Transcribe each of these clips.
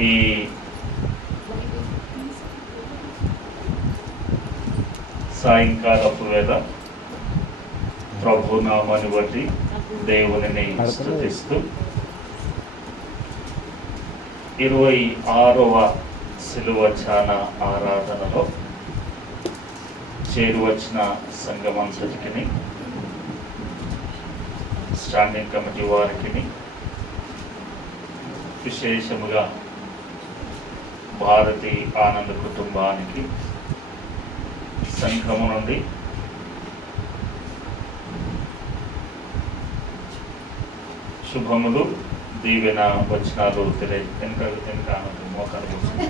ఈ సాయంకాలపు వేళ ప్రభు నామాన్ని బట్టి దేవునిని స్తుతిస్తూ 26వ శిలువ ధ్యాన ఆరాధనలో చేరువచ్చిన సంఘమంతటికి, స్టాండింగ్ కమిటీ వారికి, విశేషముగా భారతి ఆనంద్ కుటుంబానికి సంఘము నుండి శుభములు, దీవెన వచనాలు వెనుక ఆనందం మోకాలు కూర్చుంది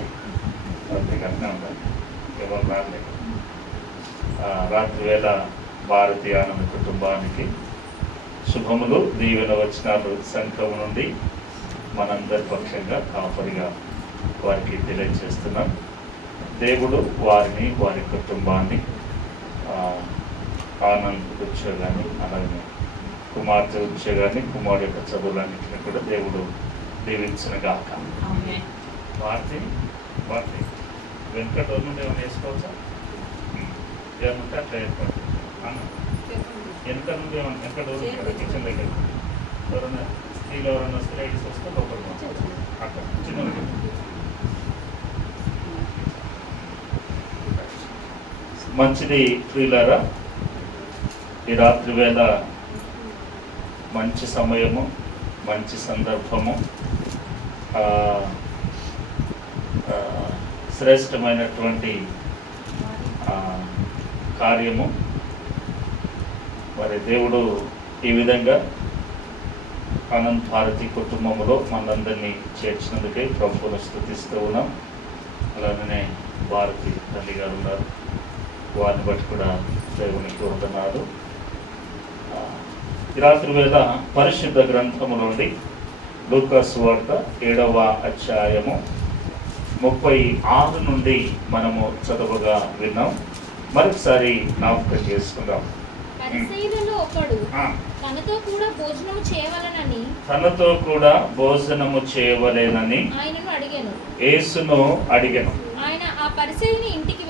ఎవరు రాలేదు. రాత్రి వేళ భారతి ఆనంద్ కుటుంబానికి శుభములు, దీవెన వచనాలు సంఘము నుండి మనందరి పక్షంగా కాపరిగా వారికి తెలియజేస్తున్నాం. దేవుడు వారిని, వారి కుటుంబాన్ని, ఆనంద్ ఉద్యోగాన్ని, అలాగే కుమార్తె ఉద్యోగాన్ని, కుమారుడు యొక్క చదువులన్నింటినీ కూడా దేవుడు దీవించునుగాక. భారతి వెంకట నుండి ఏమైనా వేసుకోవచ్చా? ఏమంటే అట్లా ఏర్పడుతుంది వెనక నుండి ఏమన్నా వెంకట కిచెన్ దగ్గర ఎవరైనా స్త్రీలు ఎవరైనా వస్తే లేడీస్ వస్తే లోపలికి అక్కడ చిన్న మంచిది. ప్రియులారా, ఈ రాత్రి వేళ మంచి సమయము, మంచి సందర్భము, శ్రేష్టమైనటువంటి కార్యము. మరి దేవుడు ఈ విధంగా ఆనంద్ భారతి కుటుంబంలో మనందరినీ చేర్చినందుకే ప్రభువును స్తుతిస్తూ ఉన్నాం. అలాగనే భారతి తల్లి గారు ఉన్నారు, వారిని బట్టి కూడా దేవునికి వందనాలు. ఈ రాత్రి వేళ పరిశుద్ధ గ్రంథము నుండి లూకా సువార్త 7వ అధ్యాయము 36 నుండి మనము చదువుగా విన్నాం. మరొకసారి జ్ఞాపకం చేసుకుందాం. పరిసయ్యులలో ఒకడు తనతో కూడా భోజనము చేయవలెనని యేసును అడిగెను. ఆయన ఆ పరిసయ్యుని ఇంటికి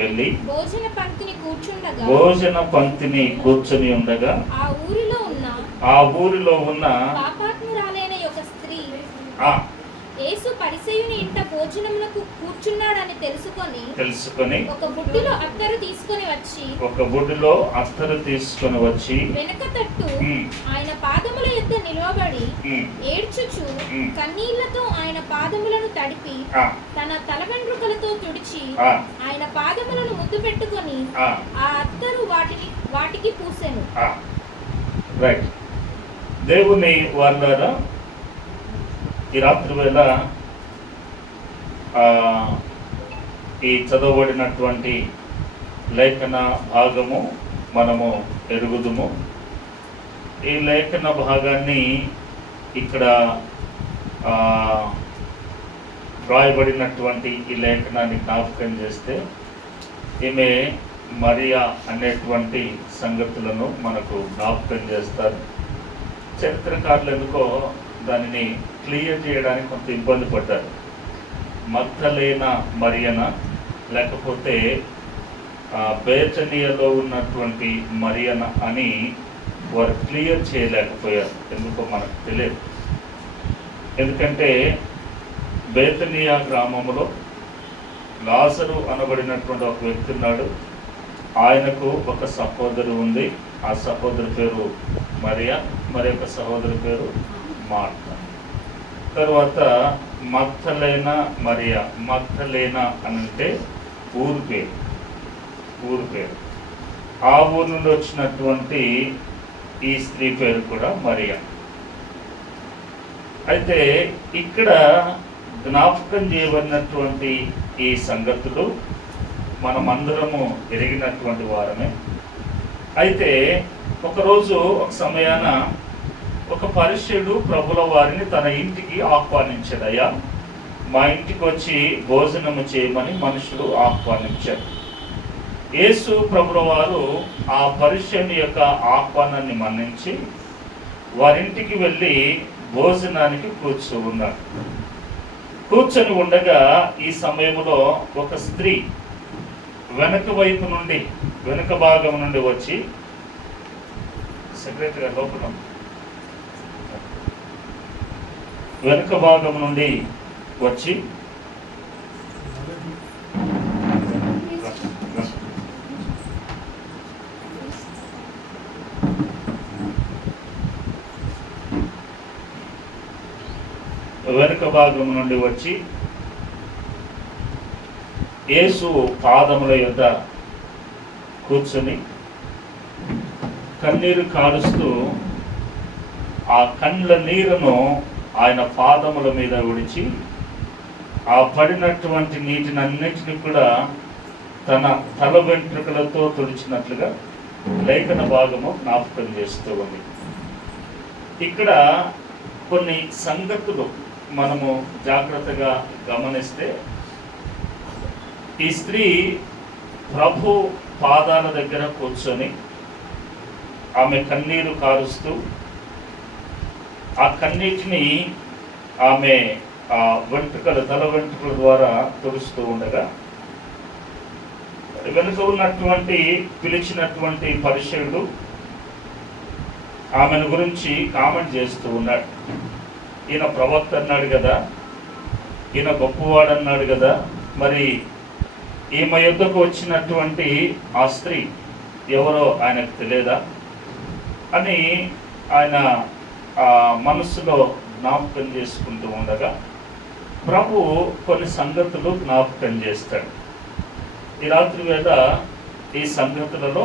వెళ్ళి భోజన పంక్తిని కూర్చుని ఉండగా ఆ ఊరిలో ఉన్న పాపాత్మురాలైన ఒక స్త్రీ యేసు పరిసయ్యుని ఇంట భోజనమునకు కూర్చున్నాడని తెలుసుకొని ఒక బుడ్డిలో అత్తరు తీసుకొని వచ్చి వెనక తట్టు ఆయన పాదముల యొద్ద నిలవబడి ఏడ్చుచు కన్నీళ్లతో ఆయన పాదములను తడిపి తన తల వెంట్రుకలతో తుడిచి ఆయన పాదములను ముద్దు పెట్టుకొని ఆ అత్తరు వాటికి పూసెను. దేవుని వాళ్ళారా, ఈ రాత్రి వేళ ఈ చదవబడినటువంటి లేఖన భాగము మనము ఎరుగుదుము. ఈ లేఖన భాగాన్ని ఇక్కడ వ్రాయబడినటువంటి ఈ లేఖనాన్ని జ్ఞాపకం చేస్తే ఈమె మరియా అనేటువంటి సంగతులను మనకు జ్ఞాపకం చేస్తారు. చరిత్రకారులు ఎందుకో దానిని క్లియర్ చేయడానికి కొంత ఇబ్బంది పడ్డారు. మగ్దలేనా మరియనా లేకపోతే బేతనియలో ఉన్నటువంటి మరియన అని వారు క్లియర్ చేయలేకపోయారు. ఎందుకో మనకు తెలియదు. ఎందుకంటే బేతనియా గ్రామంలో లాజరు అనబడినటువంటి ఒక వ్యక్తి ఉన్నాడు. ఆయనకు ఒక సహోదరు ఉంది. ఆ సహోదరు పేరు మరియా, మరి ఒక సహోదరు పేరు మార్త. తర్వాత మగ్దలేనా మరియా. మగ్దలేనా అనంటే ఊరు పేరు. ఆ ఊరు నుండి వచ్చినటువంటి ఈ స్త్రీ పేరు కూడా మరియా. అయితే ఇక్కడ జ్ఞాపకం చేయబడినటువంటి ఈ సంగతులు మనమందరము ఎరిగినటువంటి వారమే. అయితే ఒకరోజు ఒక సమయాన ఒక పరిసయ్యుడు ప్రభుల వారిని తన ఇంటికి ఆహ్వానించాడయ్యా, మా ఇంటికి వచ్చి భోజనము చేయమని మనుషులు ఆహ్వానించారు. యేసు ప్రభుల వారు ఆ పరిసయ్యుని యొక్క ఆహ్వానాన్ని మన్నించి వారింటికి వెళ్ళి భోజనానికి కూర్చొని ఉండగా ఈ సమయంలో ఒక స్త్రీ వెనక భాగం నుండి వచ్చి, సెక్రటరీ గారు లోపల, వెనుక భాగం నుండి వచ్చి యేసు పాదముల యొద్ద కూర్చొని కన్నీరు కారుస్తూ ఆ కండ్ల నీరును ఆయన పాదముల మీద విడిచి ఆ పడినటువంటి నీటినన్నిటిని కూడా తన తల వెంట్రుకలతో తుడిచినట్లుగా లేఖన భాగము జ్ఞాపకం చేస్తూ ఉంది. ఇక్కడ కొన్ని సంగతులు మనము జాగ్రత్తగా గమనిస్తే, ఈ స్త్రీ ప్రభు పాదాల దగ్గర కూర్చొని ఆమె కన్నీరు కారుస్తూ ఆ కన్నీటిని ఆమె ఆ తల వెంట్రుకల ద్వారా తుడుస్తూ ఉండగా, వెనుక ఉన్నటువంటి పిలిచినటువంటి పరిచయుడు ఆమెను గురించి కామెంట్ చేస్తూ ఉన్నాడు. ఈయన ప్రవక్త అన్నాడు కదా, ఈయన గొప్పవాడు అన్నాడు కదా, మరి ఈమె యుద్ధకు వచ్చినటువంటి ఆ స్త్రీ ఎవరో ఆయనకు తెలియదా అని ఆయన మనసులో జ్ఞాపకం చేసుకుంటూ ఉండగా ప్రభు కొన్ని సంగతులు జ్ఞాపకం చేస్తాడు. ఈ రాత్రి వేళ ఈ సంగతులలో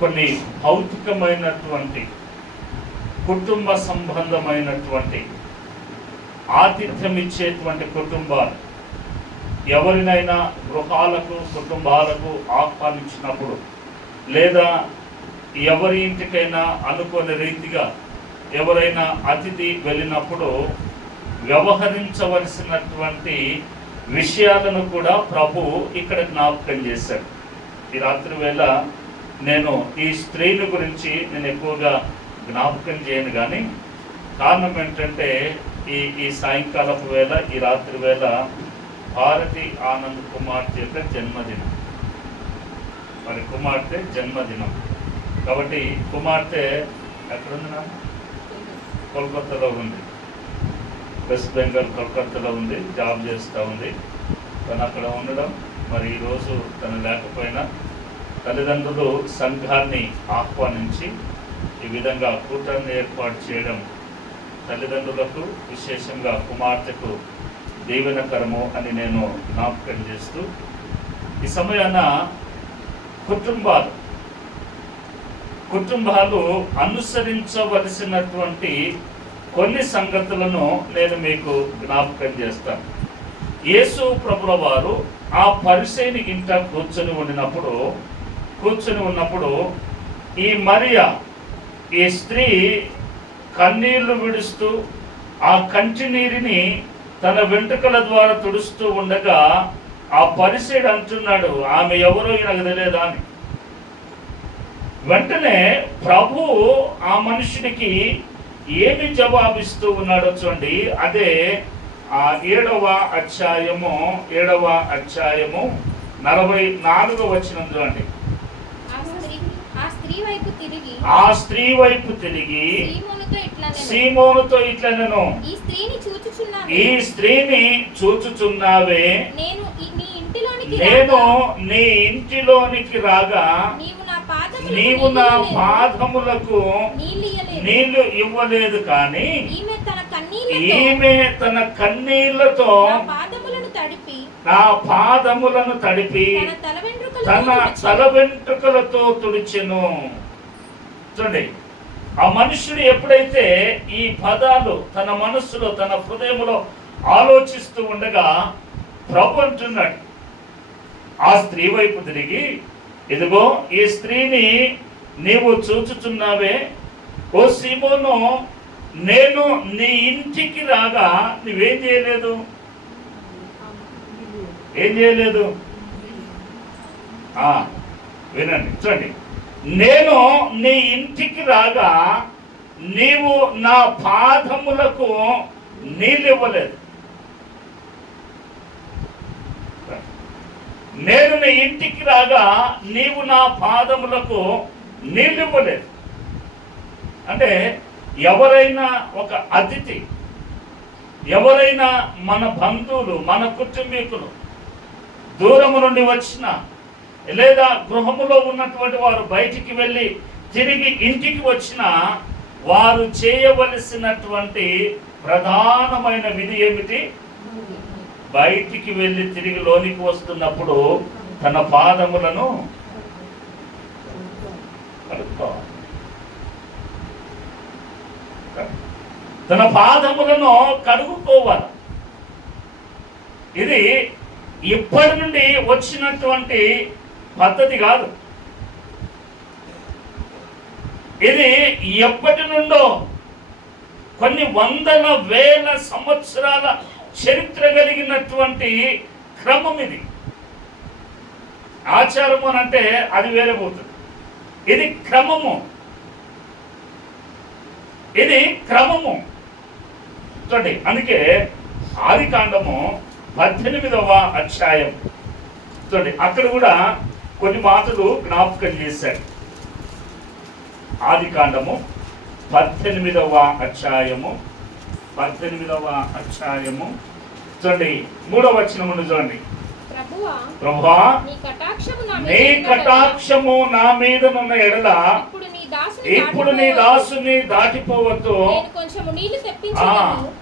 కొన్ని భౌతికమైనటువంటి కుటుంబ సంబంధమైనటువంటి ఆతిథ్యం ఇచ్చేటువంటి కుటుంబాలు ఎవరినైనా కుటుంబాలకు ఆహ్వానించినప్పుడు, లేదా ఎవరి ఇంటికైనా అనుకోని రీతిగా ఎవరైనా అతిథి వెళ్ళినప్పుడు వ్యవహరించవలసినటువంటి విషయాలను కూడా ప్రభు ఇక్కడ జ్ఞాపకం చేశాడు. ఈ రాత్రి వేళ నేను ఈ స్త్రీని గురించి ఎక్కువగా జ్ఞాపకం చేయను, కానీ కారణం ఏంటంటే ఈ సాయంకాలపు వేళ, ఈ రాత్రి వేళ భారతి ఆనంద్ కుమార్తె యొక్క జన్మదినం. మరి కుమార్తె జన్మదినం కాబట్టి కుమార్తె ఎక్కడుంది నా? కోల్కతాలో ఉంది, వెస్ట్ బెంగాల్ కోల్కతాలో ఉంది, జాబ్ చేస్తూ ఉంది. తను అక్కడ ఉండడం, మరి ఈరోజు తను లేకపోయినా తల్లిదండ్రులు సంఘాన్ని ఆహ్వానించి ఈ విధంగా కూటాన్ని ఏర్పాటు చేయడం తల్లిదండ్రులకు, విశేషంగా కుమార్తెకు దీవెనకరము అని నేను జ్ఞాపకం చేస్తూ, ఈ సమయాన కుటుంబాలు అనుసరించవలసినటువంటి కొన్ని సంగతులను నేను మీకు జ్ఞాపకం చేస్తాను. యేసు ప్రభుల వారు ఆ పరిసయ్యుని ఇంట కూర్చొని ఉన్నప్పుడు ఈ మరియా, ఈ స్త్రీ కన్నీళ్లు విడుస్తూ ఆ కంటి నీరుని తన వెంట్రుకల ద్వారా తుడుస్తూ ఉండగా ఆ పరిసయ్యుడు అంటున్నాడు, ఆమె ఎవరో ఈయనకు తెలియదా అని. వెంటనే ప్రభు ఆ మనుషుడికి ఏమి జవాబిస్తూ ఉన్నాడో చూడండి. అదే ఆ 7వ అధ్యాయము 44వ వచనం చూడండి. ఆ స్త్రీ వైపు తిరిగి సీమోనుతో ఇట్లనెను, ఈ స్త్రీని చూచుచున్నావే, నేను నీ ఇంటిలోనికి రాగా నీవు నా పాదములకు నీళ్లు ఇవ్వలేదు, కానీ ఈమె తన కన్నీళ్లతో నా పాదములను తడిపి తన తల వెంట్రుకలతో తుడిచెను. చూడండి, ఆ మనుషుడు ఎప్పుడైతే ఈ పదాలు తన మనస్సులో, తన హృదయంలో ఆలోచిస్తూ ఉండగా ప్రభు అంటున్నాడు ఆ స్త్రీ వైపు తిరిగి, ఇదిగో ఈ స్త్రీని నీవు చూచుచున్నావే, ఓ సీమోను, నేను నీ ఇంటికి రాగా నువ్వేం చేయలేదు? వినండి, చూడండి. నేను నీ ఇంటికి రాగా నీవు నా పాదములకు నీళ్ళు ఇవ్వలేదు. నేను నీ ఇంటికి రాగా నీవు నా పాదములకు నీళ్ళు ఇవ్వలేదు. అంటే ఎవరైనా ఒక అతిథి, ఎవరైనా మన బంధువులు, మన కుటుంబీకులు దూరము నుండి వచ్చిన, లేదా గృహములో ఉన్నటువంటి వారు బయటికి వెళ్ళి తిరిగి ఇంటికి వచ్చిన వారు చేయవలసినటువంటి ప్రధానమైన విధి ఏమిటి? బయటికి వెళ్ళి తిరిగి లోనికి వస్తున్నప్పుడు తన పాదములను కడుక్కోవాలి. తన పాదములను కడుక్కోవాలి. ఇది ఇప్పటి నుండి వచ్చినటువంటి పద్ధతి కాదు. ఇది ఎప్పటి నుండో కొన్ని వందల వేల సంవత్సరాల చరిత్ర కలిగినటువంటి క్రమం ఇది. ఆచారము అని అంటే అది వేరే పోతుంది. ఇది క్రమము, ఇది క్రమము చూడండి. అందుకే ఆదికాండము 18వ అధ్యాయం చూడండి, అక్కడ కూడా కొన్ని మాటలు జ్ఞాపకం చేశాడు. ఆదికాండము 18వ అధ్యాయము చూడండి, 3వ వచనం నుండి చూడండి. ప్రభువా, నీ కటాక్షము నా మీదనున్న ఎడల ఇప్పుడు నీ దాసుని దాటిపోవద్దు.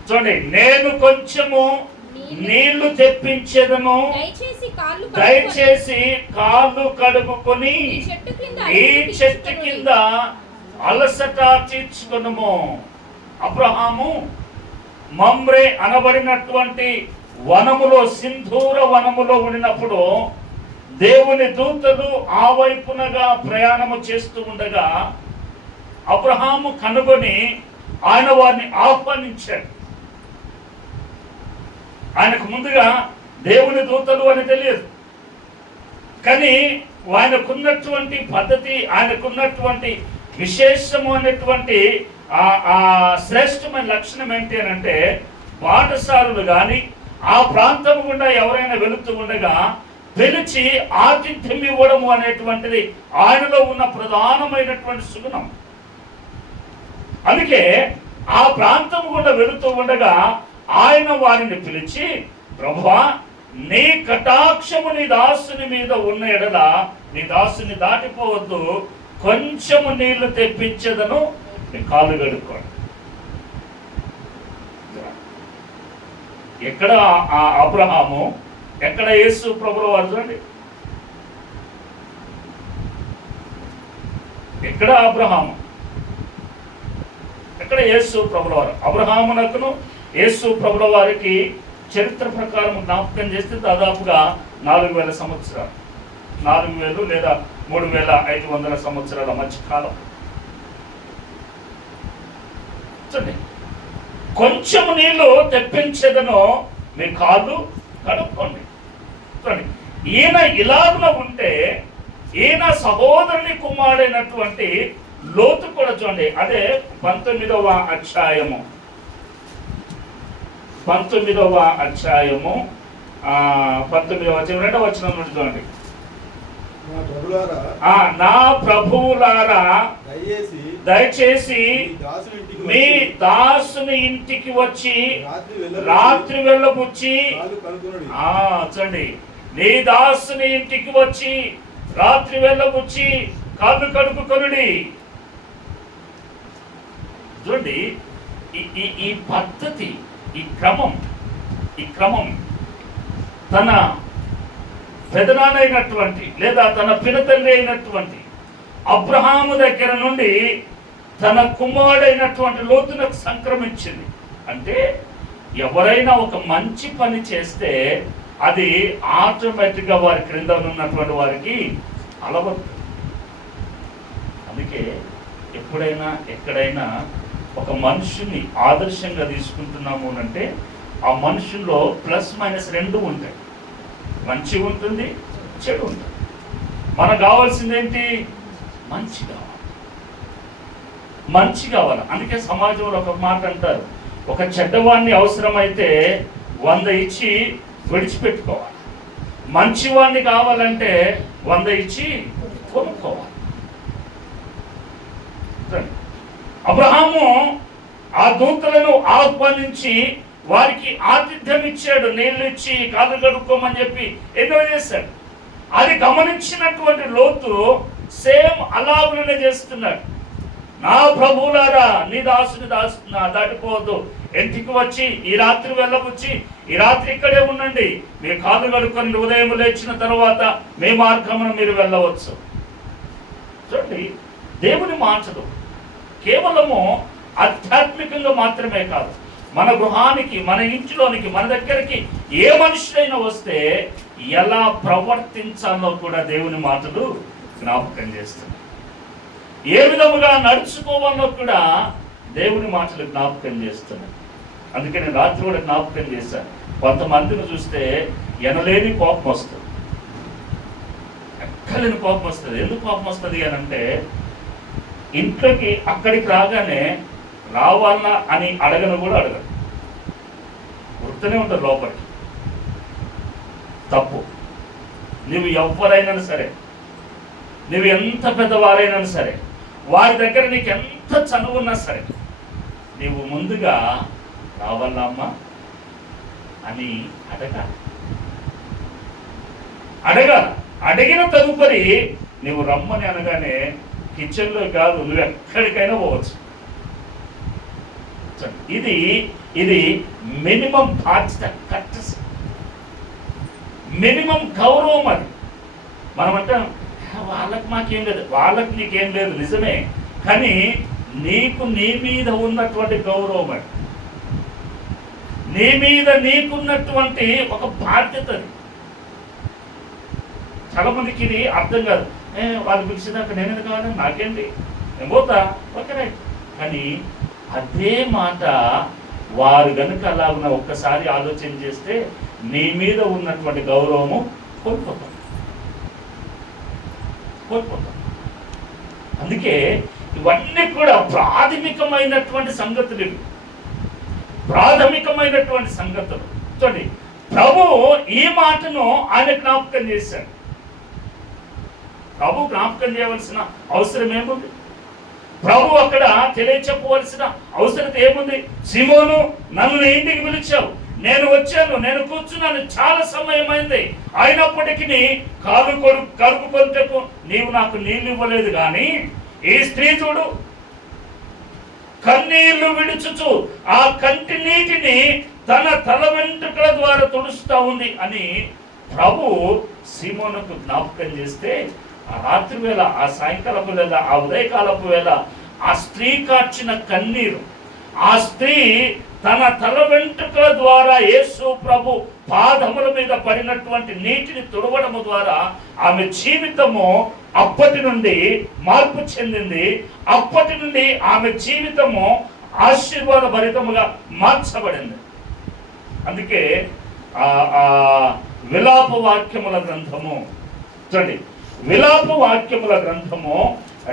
చూడండి, నేను కొంచెము నీళ్లు తెప్పించేదను, దయచేసి కాళ్ళు కడుగుకొని ఈ చెట్టు కింద అలసట తీర్చుకొనుము. అబ్రహాము మమ్రే అనబడినటువంటి వనములో, సింధూర వనములో ఉండినప్పుడు దేవుని దూతలు ఆ వైపునగా ప్రయాణము చేస్తూ ఉండగా అబ్రహాము కనుగొని ఆయన వారిని ఆహ్వానించాడు. ఆయనకు ముందుగా దేవుని దూతలు అని తెలియదు, కానీ ఆయనకున్నటువంటి పద్ధతి, ఆయనకున్నటువంటి విశేషము అనేటువంటి ఆ శ్రేష్టమైన లక్షణం ఏంటి అని అంటే, బాటసారులు కానీ ఆ ప్రాంతం గుండా ఎవరైనా వెళుతూ ఉండగా పిలిచి ఆతిథ్యం ఇవ్వడము అనేటువంటిది ఆయనలో ఉన్న ప్రధానమైనటువంటి సుగుణం. అందుకే ఆ ప్రాంతం గుండా వెళుతూ ఉండగా ఆయన వారిని పిలిచి, ప్రభువా, నీ కటాక్షము నీ దాసుని మీద ఉన్న ఎడల నీ దాసుని దాటిపోవద్దు, కొంచెము నీళ్లు తెప్పించదను, నీ కాళ్ళు కడుక్కోండి. ఎక్కడ ఆ అబ్రహాము, ఎక్కడ యేసు ప్రభుల వారు? చూడండి, ఎక్కడ అబ్రహాము, ఎక్కడ యేసు ప్రభుల వారు? అబ్రహామునకును యేసు ప్రభుల వారికి చరిత్ర ప్రకారం జ్ఞాపకం చేస్తే దాదాపుగా 4000 సంవత్సరాలు, 4000 లేదా 3500 సంవత్సరాల మధ్యకాలం. చూడండి, కొంచెం నీళ్లు తెప్పించేదను, మీ కాళ్ళు కడుక్కోండి. చూడండి, ఈయన ఇలాగున ఉంటే ఈయన సహోదరుని కుమారుడైనటువంటి లోతు కూడా చూడండి, అదే 19వ అధ్యాయము 19వ అధ్యాయము 19వ వచనం 2వ వచనం నుండి చూడండి. నా ప్రభువులారా, దయచేసి మీ దాసుని ఇంటికి వచ్చి రాత్రి వెళ్ళబుచ్చి, చూడండి, నీ దాసుని ఇంటికి వచ్చి రాత్రి వెళ్ళబుచ్చి కాళ్ళు కడుక్కుకొనుడి. చూడండి, ఈ పద్ధతి, ఈ క్రమం తన పెదనాన్నైనటువంటి లేదా తన పినతల్లి అయినటువంటి అబ్రహాము దగ్గర నుండి తన కుమారుడైనటువంటి లోతునకు సంక్రమించింది. అంటే ఎవరైనా ఒక మంచి పని చేస్తే అది ఆటోమేటిక్గా వారి క్రింద ఉన్నటువంటి వారికి అలవద్దు. అందుకే ఎప్పుడైనా ఎక్కడైనా ఒక మనుషుని ఆదర్శంగా తీసుకుంటున్నాము అంటే ఆ మనుషుల్లో ప్లస్ మైనస్ 2 ఉంటాయి. మంచి ఉంటుంది, చెడు ఉంటుంది. మనకు కావాల్సింది ఏంటి? మంచి కావాలి. మంచి కావాలి. అందుకే సమాజంలో ఒక మాట అంటారు, ఒక చెడ్డవాడిని అవసరమైతే 100 ఇచ్చి విడిచిపెట్టుకోవాలి, మంచివాడిని కావాలంటే 100 ఇచ్చి కొనుక్కోవాలి. అబ్రహాము ఆ దూతలను ఆహ్వానించి వారికి ఆతిథ్యం ఇచ్చాడు, నీళ్ళు ఇచ్చి కాళ్ళు కడుక్కోమని చెప్పి ఎన్నో చేశాడు. అది గమనించినటువంటి లోతు సేమ్ అలాగునే చేస్తున్నాడు. నా ప్రభువులారా, నీ దాసుని దాటిపోవద్దు, ఇంటికి వచ్చి ఈ రాత్రి వెళ్ళవచ్చి ఈ రాత్రి ఇక్కడే ఉండండి, మీ కాళ్ళు కడుక్కొని ఉదయం లేచిన తర్వాత మీ మార్గమును మీరు వెళ్ళవచ్చు. చూడండి, దేవుని మాటలు కేవలము ఆధ్యాత్మికంగా మాత్రమే కాదు, మన గృహానికి, మన ఇంటిలోనికి, మన దగ్గరికి ఏ మనుషులైనా వస్తే ఎలా ప్రవర్తించాలో కూడా దేవుని మాటలు జ్ఞాపకం చేస్తున్నాయి. ఏ విధముగా నడుచుకోవాలో కూడా దేవుని మాటలు జ్ఞాపకం చేస్తున్నాయి. అందుకే నేను రాత్రి కూడా జ్ఞాపకం చేశాను. కొంతమందిని చూస్తే ఎనలేని కోపం వస్తుంది, ఎక్కలేని కోపం వస్తుంది. ఎందుకు కోపం వస్తుంది అని అంటే, ఇంట్లోకి అక్కడికి రాగానే రావాలన్నా అని అడగను కూడా అడగదు, వృత్తనే ఉంటారు లోపలికి. తప్పు. నువ్వు ఎవరైనా సరే, నువ్వు ఎంత పెద్దవారైనా సరే, వారి దగ్గర నీకు ఎంత చనువున్నా సరే, నీవు ముందుగా రావాలమ్మా అని అడిగిన తదుపరి నువ్వు రమ్మని అనగానే కిచెన్లో కాదు, నువ్వు ఎక్కడికైనా పోవచ్చు. ఇది మినిమం బాధ్యత, కట్టసి మినిమం గౌరవం. అది మనం అంటాం వాళ్ళకి మాకేం లేదు, వాళ్ళకి నీకేం లేదు, నిజమే. కానీ నీకు నీ మీద ఉన్నటువంటి గౌరవం, అది నీ మీద నీకున్నటువంటి ఒక బాధ్యత. అది చాలా మందికి ఇది అర్థం కాదు. వాళ్ళు పిలిచినాక నేనేది కావాలి, నాకేంటి, నేను పోతా, ఓకే రైట్. కానీ అదే మాట వారు గనుక అలాగున ఒక్కసారి ఆలోచన చేస్తే నీ మీద ఉన్నటువంటి గౌరవము కోల్పోతాం. అందుకే ఇవన్నీ కూడా ప్రాథమికమైనటువంటి సంగతులు. చూడండి, ప్రభు ఈ మాటను ఆయన జ్ఞాపకం చేశాడు. ప్రభు జ్ఞాపకం చేయవలసిన అవసరం ఏముంది? ప్రభు అక్కడ తెలియచెప్పవలసిన అవసరం ఏముంది? సిమోను, నన్ను ఇంటికి పిలిచావు, నేను వచ్చాను, నేను కూర్చున్నాను, చాలా సమయం అయింది, అయినప్పటికీ కాలు కడుక్కొనుటకు నీవు నాకు నీళ్ళు ఇవ్వలేదు. కానీ ఈ స్త్రీ చూడు, కన్నీళ్లు విడుచుచు ఆ కంటి నీటిని తన తల వెంట్రుకల ద్వారా తుడుస్తూ ఉంది అని ప్రభు సీమోనుకు జ్ఞాపకం చేస్తే, ఆ రాత్రి వేళ, ఆ సాయంకాలపు వేళ, ఆ ఉదయకాలపు వేళ ఆ స్త్రీ కార్చిన కన్నీరు, ఆ స్త్రీ తన తల వెంట్రుకల ద్వారా యేసు ప్రభు పాదముల మీద పడినటువంటి నీటిని తుడవడము ద్వారా ఆమె జీవితము అప్పటి నుండి మార్పు చెందింది. అప్పటి నుండి ఆమె జీవితము ఆశీర్వాద భరితముగా మార్చబడింది. అందుకే విలాప వాక్యముల గ్రంథము, చూడండి, విలాప వాక్యముల గ్రంథము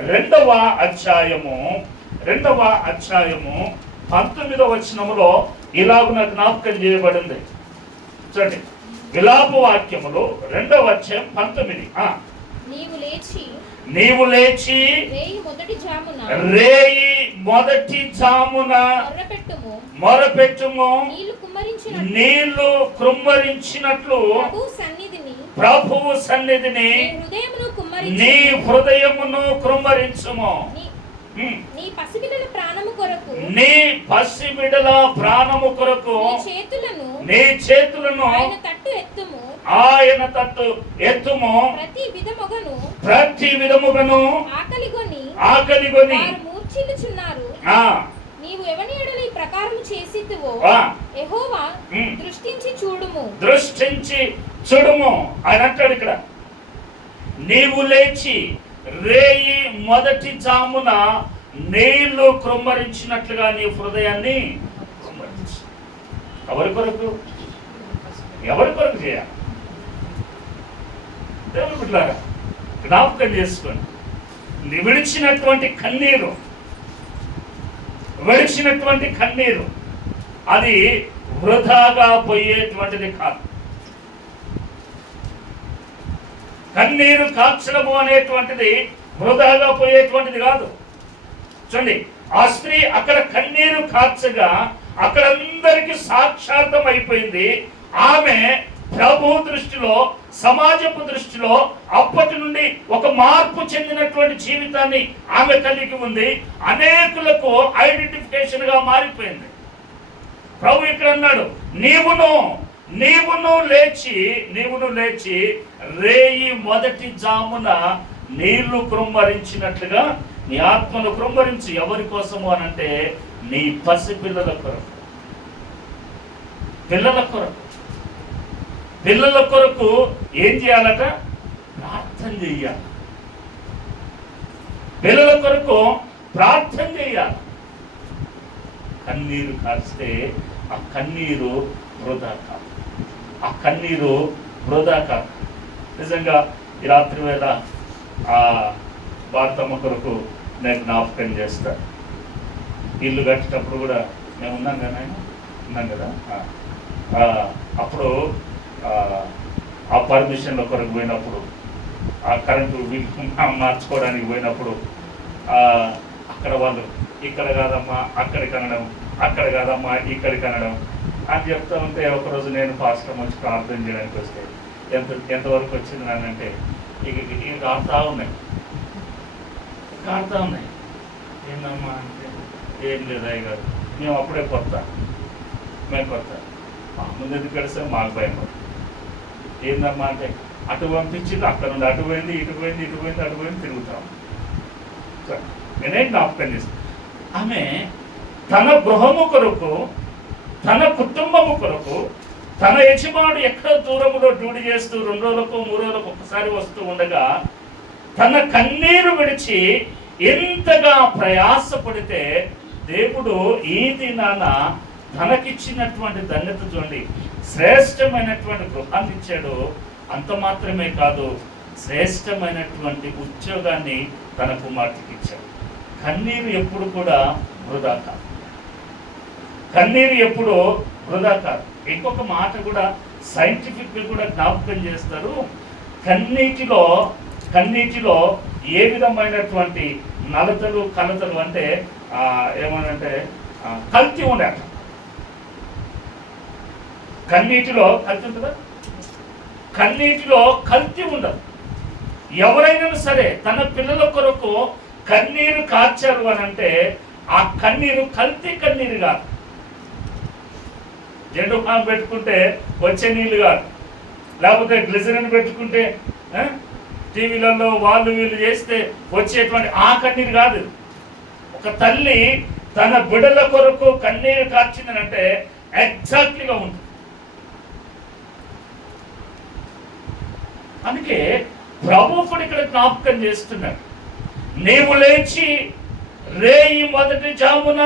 2వ అధ్యాయము 19వ వచనములో ఇలాగున జ్ఞాపకం చేయబడింది. చూడండి, విలాప వాక్యములు 2వ అధ్యాయం 19. నీవు లేచి రేయి మొదటి జామున మొరపెట్టుము, నీళ్లు కృమ్మరించినట్లు ప్రభువు సన్నిధిని నీ హృదయమును కృమ్మరించుము. నీ పసిబిడ్డల ప్రాణము కొరకు నీ చేతులను ఆయన తట్టు ఎత్తుము. ప్రతి విధముగను ఆకలిగొని నీవు ఎవని ఎడల ఈ ప్రకారం చేసితివో యెహోవా దృష్టించి చూడుము ఆయన అంటాడు ఇక్కడ. నీవు లేచి రేయి మొదటి జామున నీళ్లు కృమ్మరించినట్లుగా నీ హృదయాన్ని కృమ్మరించు. ఎవరి కొరకు చేయాలి? దేవుని బిడ్డలారా, జ్ఞాపకం చేసుకోండి. విడిచినటువంటి కన్నీరు, విడిచినటువంటి కన్నీరు అది వృధాగా పోయేటువంటిది కాదు. కన్నీరు కార్చడము అనేటువంటిది వృధాగా పోయేటువంటిది కాదు. చూడండి, ఆ స్త్రీ అక్కడ కన్నీరు కార్చగా అక్కడ అందరికి సాక్షాత్తం అయిపోయింది. ఆమె ప్రభు దృష్టిలో, సమాజపు దృష్టిలో అప్పటి నుండి ఒక మార్పు చెందినటువంటి జీవితాన్ని ఆమె కలిగి ఉంది. అనేకులకు ఐడెంటిఫికేషన్ గా మారిపోయింది. ప్రభు ఇక్కడ అన్నాడు, నీవును లేచి రేయి మొదటి జామున నీళ్లు కృమ్మరించినట్లుగా నీ ఆత్మను కృమ్మరించి. ఎవరి కోసము అనంటే నీ పసి పిల్లల కొరకు. పిల్లల కొరకు ఏం చేయాలట? ప్రార్థన చేయాలి. పిల్లల కొరకు ప్రార్థన చేయాలి. కన్నీరు కాస్తే ఆ కన్నీరు వృధా కాదు. నిజంగా ఈ రాత్రి వేళ ఆ భారతమ్మ కొరకు నేను జ్ఞాపకం చేస్తాను. ఇల్లు కట్టేటప్పుడు కూడా మేము ఉన్నాం కదా అప్పుడు ఆ పర్మిషన్ల కొరకు పోయినప్పుడు, ఆ కరెంటు మార్చుకోవడానికి పోయినప్పుడు అక్కడ వాళ్ళు ఇక్కడ కాదమ్మా అక్కడికి అనడం, అక్కడ కాదమ్మా ఇక్కడికి అనడం అని చెప్తా ఉంటే, ఒకరోజు నేను పాస్టర్ వచ్చి ప్రార్థన చేయడానికి వస్తే ఎంతవరకు వచ్చింది నానంటే ఇక కారుతా ఉన్నాయి. ఏందమ్మా అంటే ఏం లేదు అయ్య గారు, మేము అప్పుడే కొత్త ముందు ఎందుకు కడిస్తే మాకు భయం. ఏందమ్మా అంటే అటు పంపించింది, అక్కడ నుండి అటు పోయింది, ఇటు పోయింది తిరుగుతాం. నేనేం జ్ఞాపకం చేస్తాను, ఆమె తన గృహము కొరకు, తన కుటుంబము కొరకు, తన యజమానుడు ఎక్కడ దూరములో డ్యూటీ చేస్తూ 2 రోజులకు 3 రోజులకు ఒక్కసారి వస్తూ ఉండగా తన కన్నీరు విడిచి ఎంతగా ప్రయాసపడితే దేవుడు ఈ దినాన తనకిచ్చినటువంటి ధన్యత చూడండి. శ్రేష్టమైనటువంటి గృహాన్ని ఇచ్చాడు. అంత మాత్రమే కాదు, శ్రేష్టమైనటువంటి ఉద్యోగాన్ని తన కుమార్తెకి ఇచ్చాడు. కన్నీరు ఎప్పుడు కూడా వృధా కాదు. ఇంకొక మాట కూడా సైంటిఫిక్గా కూడా జ్ఞాపకం చేస్తారు. కన్నీటిలో ఏ విధమైనటువంటి నలతలు కలతలు అంటే ఏమనంటే కల్తీ ఉండట. కన్నీటిలో కల్తీ ఉంటుందా? కన్నీటిలో కల్తీ ఉండదు. ఎవరైనా సరే తన పిల్లల కొరకు కన్నీరు కార్చారు అని అంటే ఆ కన్నీరు కల్తీ కన్నీరు కాదు. జెండు బామ్ పెట్టుకుంటే వచ్చే నీళ్ళు కాదు, లేకపోతే గ్లిజరిన్ పెట్టుకుంటే టీవీలలో వీళ్ళు చేస్తే వచ్చేటువంటి ఆ కన్నీరు కాదు. ఒక తల్లి తన బిడ్డల కొరకు కన్నీరు కార్చిందనంటే ఎగ్జాక్ట్లీగా ఉంటుంది. అందుకే ప్రభు కూడా ఇక్కడ జ్ఞాపకం చేస్తున్నాడు, నీవు లేచి రేయి మొదటి జామున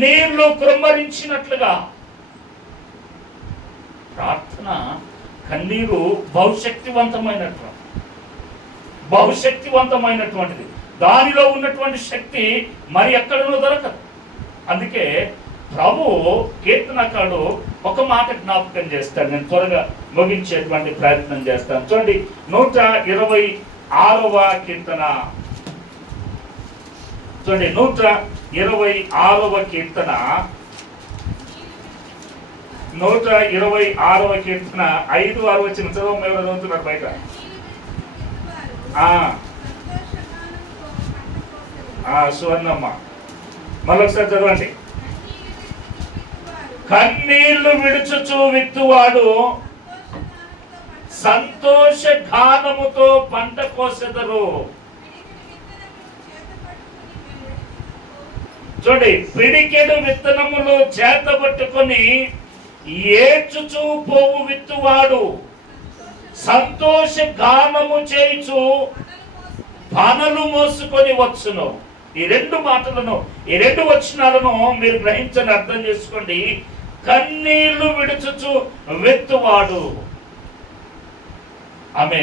నీళ్లు కృమ్మరించినట్లుగా. ప్రార్థన, కన్నీరు బహుశక్తివంతమైనటువంటిది. దానిలో ఉన్నటువంటి శక్తి మరి ఎక్కడనో దొరకదు. అందుకే ప్రభు కీర్తనకారుడు ఒక మాట జ్ఞాపకం చేస్తాడు. నేను త్వరగా ముగించేటువంటి ప్రయత్నం చేస్తాను. చూడండి, 126వ కీర్తన. చూడండి, 126వ కీర్తన 5-6 వచ్చిన చదవం. ఎవరు చదువుతున్నారు బయట? సువర్ణమ్మ, మరొకసారి చదవండి. కన్నీళ్లు విడుచుచు విత్తువాడు సంతోష గానముతో పంట కోసెదరు. చూడండి, పిడికెడు విత్తనములు చేతబట్టుకొని ఏడ్చుచూ పోవు విత్తువాడు సంతోష గానము చేయుచు పనలు మోసుకొని వచ్చును. ఈ 2 మాటలను, ఈ 2 వచనాలను మీరు గ్రహించని అర్థం చేసుకోండి. కన్నీళ్లు విడుచుచు విత్తువాడు. ఆమె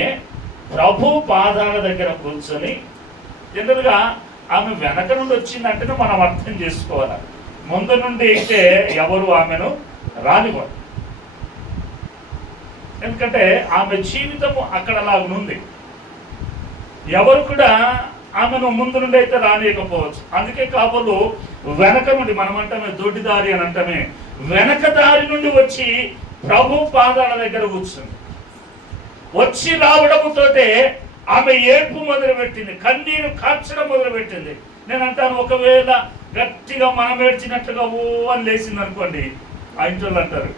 ప్రభు పాదాల దగ్గర కూర్చొని, జనరల్గా ఆమె వెనక నుండి వచ్చిందంటేనే మనం అర్థం చేసుకోవాలి. ముందు నుండి అయితే ఎవరు ఆమెను రానివ్వరు. ఎందుకంటే ఆమె జీవితము అక్కడ లాగునుంది. ఎవరు కూడా ఆమెను ముందు నుండి అయితే రానియకపోవచ్చు. అందుకే కాబోలు వెనక నుండి, మనం అంటామే దొడ్డిదారి అని అంటామే, వెనక దారి నుండి వచ్చి ప్రభు పాదాల దగ్గర కూర్చుంది. వచ్చి రావడంతోటే ఆమె ఏడ్పు మొదలుపెట్టింది, కన్నీరు కార్చడం మొదలుపెట్టింది. నేను అంటాను, ఒకవేళ గట్టిగా మనం ఏడ్చినట్లుగా ఓ అని లేచింది అనుకోండి, ఆ ఇంట్లో అంటారు,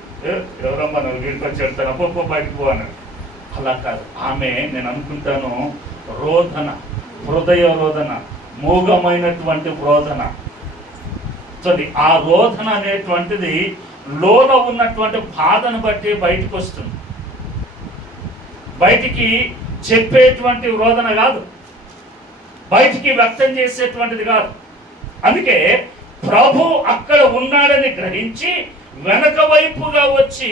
ఎవరమ్మా నువ్వు వీడికి వచ్చి వెళ్తాను, అప్పో బయటకు పో అన్నాడు. అలా కాదు. ఆమె, నేను అనుకుంటాను, రోదన, హృదయ రోదన, మూగమైనటువంటి రోదన. చూడండి, ఆ రోదన అనేటువంటిది లోలో ఉన్నటువంటి బాధను బట్టి బయటకు వస్తుంది. బయటికి చెప్పేటువంటి రోదన కాదు, బయటికి వ్యక్తం చేసేటువంటిది కాదు. అందుకే ప్రభు అక్కడ ఉన్నాడని గ్రహించి వెనక వైపుగా వచ్చి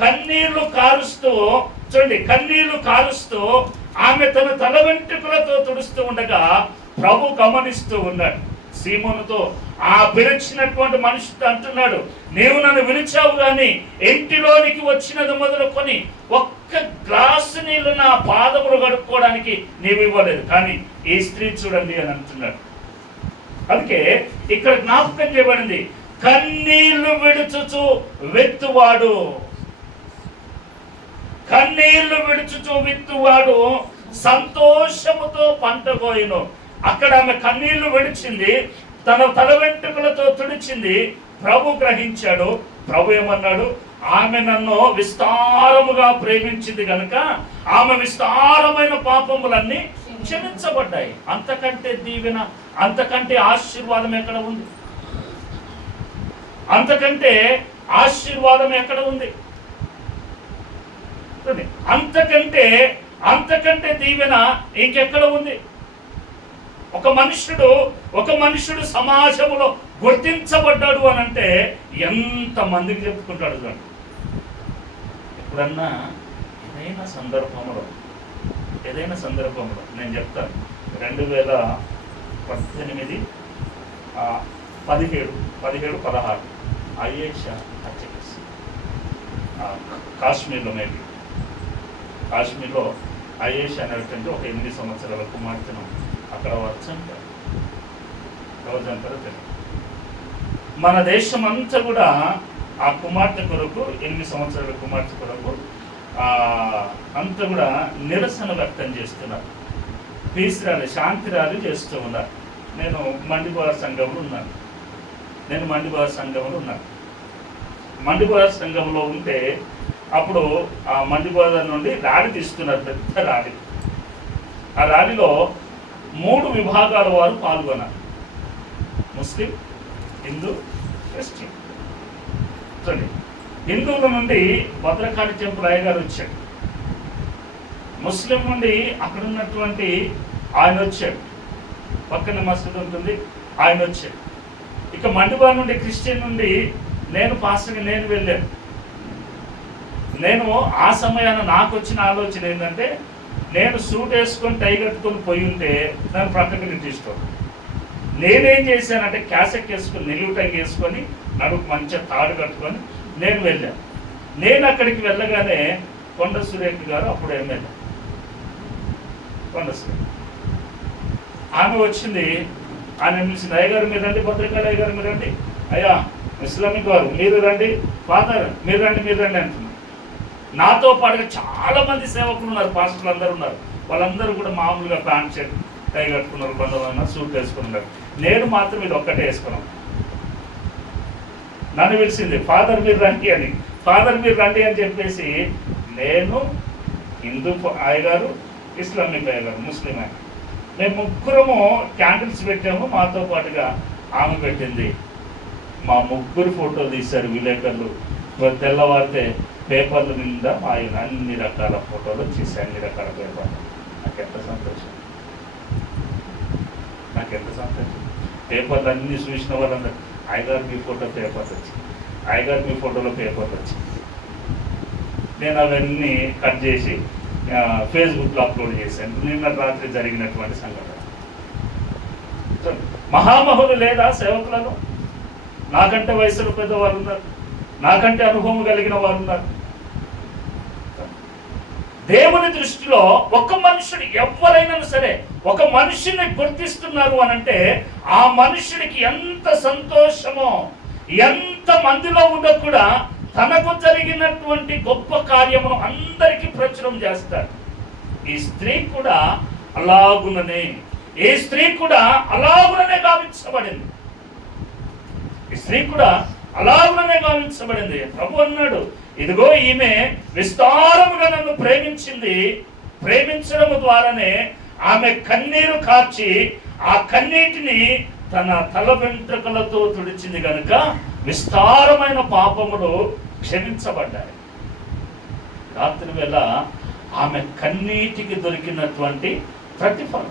కన్నీళ్లు కారుస్తూ, చూడండి, కన్నీళ్లు కారుస్తూ ఆమె తన తల వెంట్రుకలతో తుడుస్తూ ఉండగా ప్రభు గమనిస్తూ ఉన్నాడు. సీమోనుతో, ఆ పిలిచినటువంటి మనిషితో అంటున్నాడు, నీవు నన్ను పిలిచావు కానీ ఇంటిలోనికి వచ్చినది మొదలుకొని ఒక్క గ్లాసు నీళ్లు నా పాదములు కడుక్కోవడానికి నీవు ఇవ్వలేదు, కానీ ఈ స్త్రీ చూడండి అని అంటున్నాడు. అందుకే ఇక్కడ జ్ఞాపకం చేయబడింది, కన్నీళ్లు విడుచుచు విత్తువాడు, కన్నీళ్లు విడుచుచు విత్తువాడు సంతోషముతో పంట కోయును. అక్కడ ఆమె కన్నీళ్లు విడిచింది, తన తల వెంట్రుకలతో తుడిచింది. ప్రభు గ్రహించాడు. ప్రభు ఏమన్నాడు, ఆమె నన్ను విస్తారముగా ప్రేమించింది కనుక ఆమె విస్తారమైన పాపములన్నీ క్షమించబడ్డాయి. అంతకంటే దీవెన, అంతకంటే ఆశీర్వాదం ఎక్కడ ఉంది? అంతకంటే ఆశీర్వాదం ఎక్కడ ఉంది? అంతకంటే దీవెన ఇంకెక్కడ ఉంది? ఒక మనుషుడు సమాజంలో గుర్తించబడ్డాడు అని అంటే ఎంతమందికి చెప్పుకుంటాడు చూడండి. ఎప్పుడన్నా ఏదైనా సందర్భంలో నేను చెప్తాను, 2018, 17, 16 అయేషా హత్య కేసు కాశ్మీర్లో అయేషా అనేటువంటి ఒక 8 సంవత్సరాల కుమార్తెను అక్కడ వచ్చంటారు. ఎవరు చంపారో తెలియదు. మన దేశం అంతా కూడా ఆ కుమార్తె కొరకు, 8 సంవత్సరాల కుమార్తె కొరకు అంతా కూడా నిరసన వ్యక్తం చేస్తున్నారు. పీస్ ర్యాలీ, శాంతి ర్యాలీ చేస్తూ ఉన్నారు. నేను మండిపోర సంఘంలో ఉన్నాను. మండిపోర సంఘంలో ఉంటే అప్పుడు ఆ మండిపోర నుండి ర్యాలీ తీస్తున్నారు, పెద్ద ర్యాలీ. ఆ ర్యాలీలో 3 విభాగాల వారు పాల్గొన్నారు, ముస్లిం, హిందూ, క్రిస్టియన్. చూడండి, హిందువుల నుండి భద్రకాళి టెంపుల్ అయ్యగారు వచ్చాడు. ముస్లిం నుండి అక్కడ ఉన్నటువంటి ఆయన వచ్చాడు, పక్కన మసీదు ఉంటుంది, ఆయన వచ్చాడు. ఇక మండిపాల నుండి, క్రిస్టియన్ నుండి పాస్టర్గా నేను వెళ్ళాను. ఆ సమయాన నాకు వచ్చిన ఆలోచన ఏంటంటే, నేను సూట్ వేసుకొని టై కట్టుకొని పోయి ఉంటే నన్ను ప్రక్కకి నిర్దిష్టం. నేనేం చేశానంటే క్యాసెట్ వేసుకొని, నిలువు టై వేసుకొని, నడుపు మంచిగా తాడు కట్టుకొని నేను వెళ్ళాను. నేను అక్కడికి వెళ్ళగానే కొండ సురేఖ గారు, అప్పుడు ఎమ్మెల్యే కొండ సురేఖ, ఆమె వచ్చింది. ఆయన పిలిచింది, అయ్యగారు మీరు రండి, భద్రకాళి అయ్యగారు మీరు రండి, అయ్యా ఇస్లామిక్ వారు మీరు రండి, ఫాదర్ మీరు రండి అంటున్నారు. నాతో పాటుగా చాలామంది సేవకులు ఉన్నారు, పాస్టర్లు అందరూ ఉన్నారు. వాళ్ళందరూ కూడా మామూలుగా ప్యాంట్ షర్ట్ టై కట్టుకున్నారు, కొంతమంది సూట్ వేసుకున్నారు. నేను మాత్రం ఇది ఒక్కటే వేసుకున్నాను. నన్ను పిలిచింది, ఫాదర్ మీరు రండి అని చెప్పేసి, నేను హిందూ అయ్యగారు, ఇస్లామిక్ అయ్యగారు, ముస్లిం ఆయన, మేము ముగ్గురము క్యాండిల్స్ పెట్టాము. మాతో పాటుగా ఆమె పెట్టింది. మా ముగ్గురు ఫోటో తీశారు విలేకరులు. తెల్లవారితే పేపర్ల మీద ఆయన అన్ని రకాల ఫోటోలు వచ్చేసి, అన్ని రకాల పేపర్లు. నాకెంత సంతోషం. పేపర్లు అన్నీ చూసిన వాళ్ళందరూ, అయ్యగారు మీ ఫోటో పేపర్లు వచ్చింది, అయ్యగారు మీ ఫోటోలో పేపర్లు వచ్చింది. నేను అవన్నీ కట్ చేసి ఫేస్బుక్లో అప్లోడ్ చేశాను. నిన్న రాత్రి జరిగినటువంటి సంఘటన. సో మహామహులు లేదా సేవకులను? నాకంటే వయసులో పెద్దవాళ్ళు ఉన్నారు, నాకంటే అనుభవం కలిగిన వారు ఉన్నారు. దేవుని దృష్టిలో ఒక మనుషుడు ఎవరైనా సరే ఒక మనిషిని గుర్తిస్తున్నారు అనంటే ఆ మనుషుడికి ఎంత సంతోషమో, ఎంత మందిలో ఉండ కూడా తనకు జరిగినటువంటి గొప్ప కార్యమును అందరికీ ప్రచురం చేస్తాడు. ఈ స్త్రీ కూడా అలాగుననే గావించబడింది. ఈ స్త్రీ కూడా అలాగుననే గావించబడింది. ప్రభు అన్నాడు, ఇదిగో ఈమె విస్తారముగా నన్ను ప్రేమించింది, ప్రేమించడం ద్వారానే ఆమె కన్నీరు కార్చి ఆ కన్నీటిని తన తల వెంట్రుకలతో తుడిచింది గనుక విస్తారమైన పాపములు క్షమించబడ్డాయి. రాత్రి వేళ ఆమె కన్నీటికి దొరికినటువంటి ప్రతిఫలం,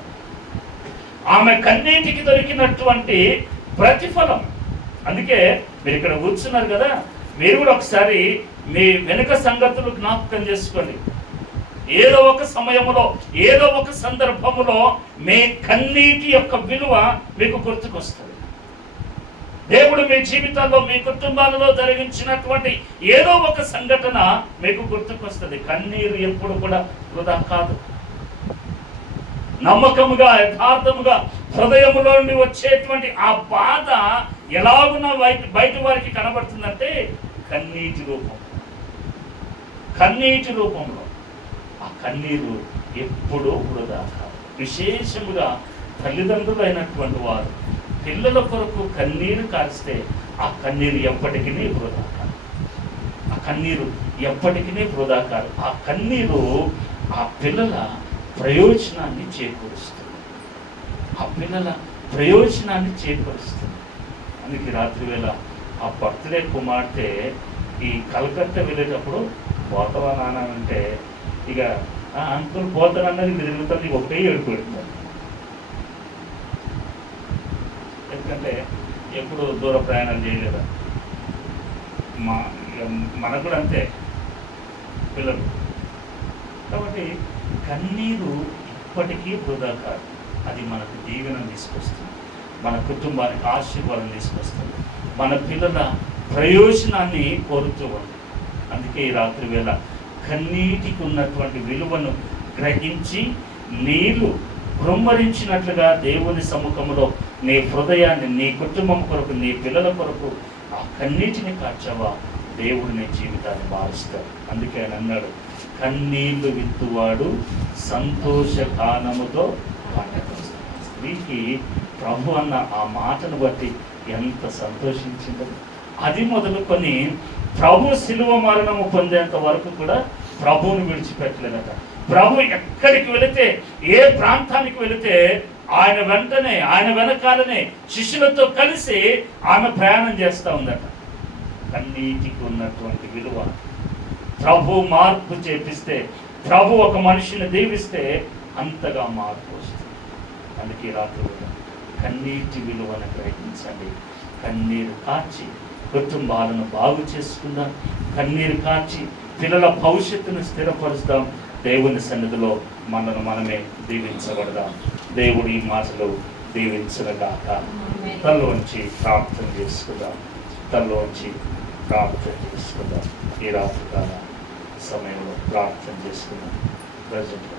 అందుకే మీరు ఇక్కడ కూర్చున్నారు కదా, మీరు కూడా ఒకసారి మీ వెనుక సంగతులు జ్ఞాపకం చేసుకోండి. ఏదో ఒక సమయంలో, ఏదో ఒక సందర్భములో మీ కన్నీటి యొక్క విలువ మీకు గుర్తుకొస్తుంది. దేవుడు మీ జీవితాల్లో, మీ కుటుంబాలలో జరిగించినటువంటి ఏదో ఒక సంఘటన మీకు గుర్తుకొస్తుంది. కన్నీరు ఎప్పుడు కూడా వృధా కాదు. నమ్మకముగా, యథార్థముగా హృదయములో నుండి వచ్చేటువంటి ఆ బాధ ఎలాగున బయట వారికి కనబడుతుందంటే కన్నీటి రూపంలో. ఆ కన్నీరు ఎప్పుడూ వృధా కాదు. విశేషముగా తల్లిదండ్రులైనటువంటి వారు పిల్లల కొరకు కన్నీరు కారిస్తే ఆ కన్నీరు ఎప్పటికీ వృధా కాదు. ఆ కన్నీరు ఆ పిల్లల ప్రయోజనాన్ని చేకూరుస్తుంది. అందుకే రాత్రి వేళ ఆ బర్త్డే కుమార్తె ఈ కలకత్తా వెళ్ళేటప్పుడు పోతావా నాన్న అంటే, ఇక అంకుల్ పోతానన్నది తిరుగుతుంది, ఒకే ఏడుపు పెడతారు. ఎందుకంటే ఎప్పుడు దూర ప్రయాణం చేయలేదా, మనకు కూడా అంతే పిల్లలు. కాబట్టి కన్నీరు ఇప్పటికీ వృధా కాదు. అది మనకు దీవెన తీసుకొస్తుంది, మన కుటుంబానికి ఆశీర్వాదం తీసుకొస్తుంది, మన పిల్లల ప్రయోజనాన్ని కోరుతూ ఉంది. అందుకే ఈ రాత్రి వేళ కన్నీటికి ఉన్నటువంటి విలువను గ్రహించి నీళ్లు బ్రహ్మరించినట్లుగా దేవుని సముఖంలో నీ హృదయాన్ని, నీ కుటుంబం కొరకు, నీ పిల్లల కొరకు ఆ కన్నీటిని కార్చవా, దేవుడు నీ జీవితాన్ని మారుస్తాడు. అందుకే ఆయన అన్నాడు, కన్నీళ్లు విత్తువాడు సంతోష గానముతో పంటకొస్తాడు. స్త్రీకి ప్రభు అన్న ఆ మాటను బట్టి ఎంత సంతోషించిందో. అది మొదలుకొని ప్రభు శిలువ మరణము పొందేంత వరకు కూడా ప్రభువుని విడిచిపెట్టలేదట. ప్రభు ఎక్కడికి వెళితే, ఏ ప్రాంతానికి వెళితే ఆయన వెనకాలనే శిష్యులతో కలిసి ఆమె ప్రయాణం చేస్తూ ఉందట. కన్నీటికి ఉన్నటువంటి విలువ, ప్రభు మార్పు చేపిస్తే, ప్రభు ఒక మనిషిని దీవిస్తే అంతగా మార్పు వస్తుంది. అందుకే రాత్రి కన్నీటి విలువను గ్రహించండి. కన్నీరు కార్చి కుటుంబాలను బాగు చేసుకుందాం, కన్నీరు కార్చి పిల్లల భవిష్యత్తును స్థిరపరుస్తాం. దేవుని సన్నిధిలో మనమే దీవించబడదాం. దేవుడు ఈ మాటలు దీవించగాక. తల్లోంచి ప్రార్థన చేసుకుందాం. ఈ రాత్రికాల సమయంలో ప్రార్థన చేసుకుందాం. ప్రజెంట్